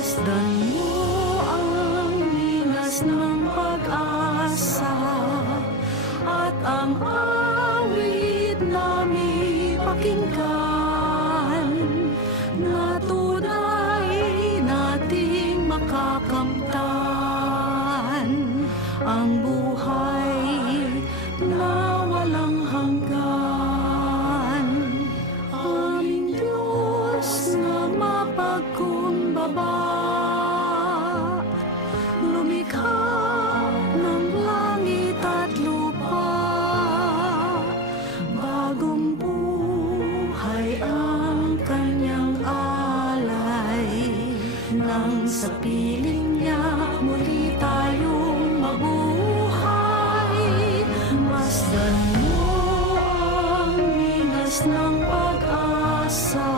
Masdan mo ang linas ng pag-asa at ang awit namin pakinggan na tunay nating makakamtan ang buhay na walang hanggan. Aming Diyos na mapagkumbaba, lumikha ng langit at lupa, bagong buhay ang kanyang alay, nang sa piling niya muli tayong mabuhay. Masdan mo ang linas ng pag-asa